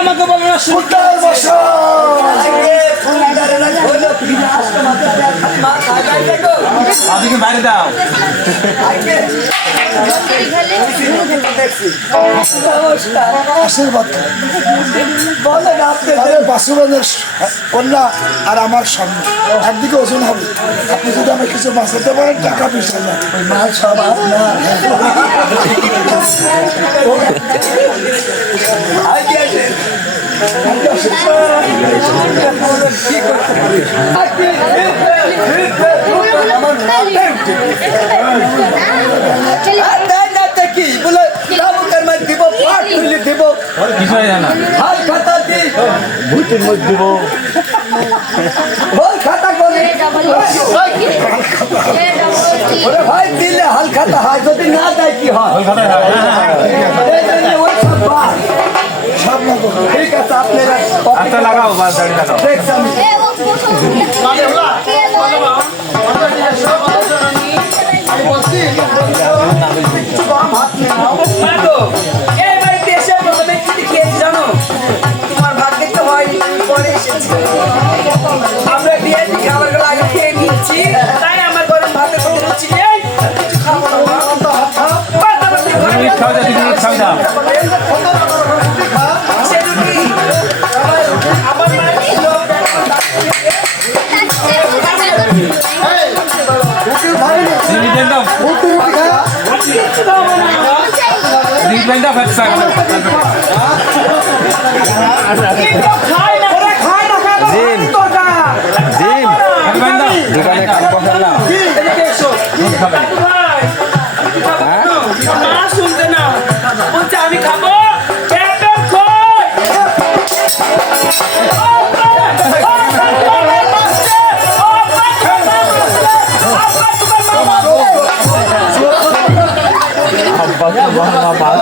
আমাকে বলো না। আপনি বাইরে দাও। আশীর্বাদ। বাসুবানের কন্যা আর আমার সামনে একদিকে ওজন হবে। আপনি যদি আমার কিছু বাঁচাতে পারেন টাকা মাল সব আপনার কিছু হয় না ভাই দিলে হালখাতা হয় যদি না দেয় কি হয় কলকাতায় হয় এই জন্য ওই সব বাদ। ঠিক আছে আপনারা আচ্ছা লাগাও বাস দেখছেন পাতা ঘরে তুমি খাও যা তুমি খাও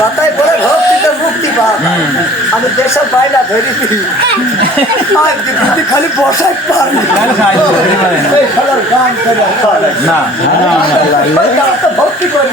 কথায় বলে ভক্তিতে মুক্তি পা আমি দেশের বাইরে ধরি দিদি খালি বসাই পারি খেলার গান করে ভক্তি করি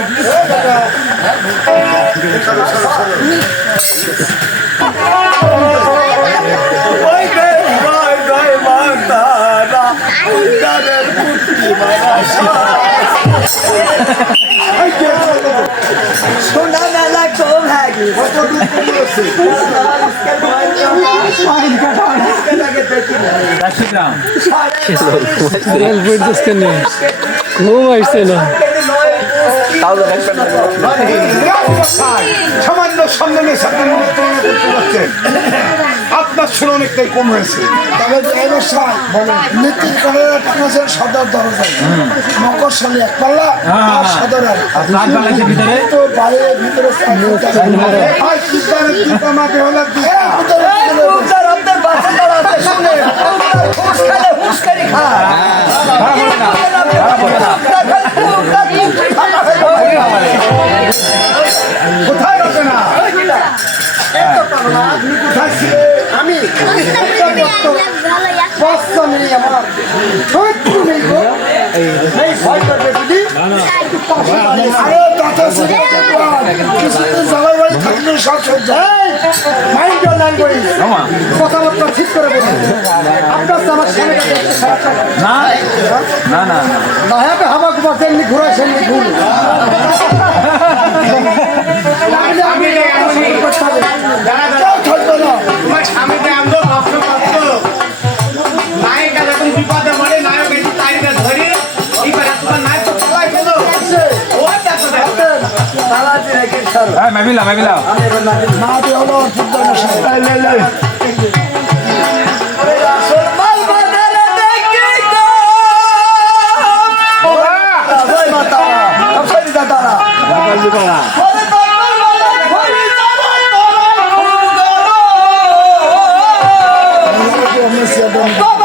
ঘুম আসছে না। সামান্য সম্মানের আপনার শুনে অনেকটাই কম হয়েছে। তবে ড্রাইভার সাহেব বলেন নীতির করে টাকা সদর দরজায় মকর সালে এক পাল্লা আর সদর আর ভিতরে। তো বাইরে ভিতরে কিদা মাকে হলে কোথায় আছে না কথাবার্তা ঠিক করে বলুন আপনার ঘুরাইছেন মেবিলা মেবিলা Bye.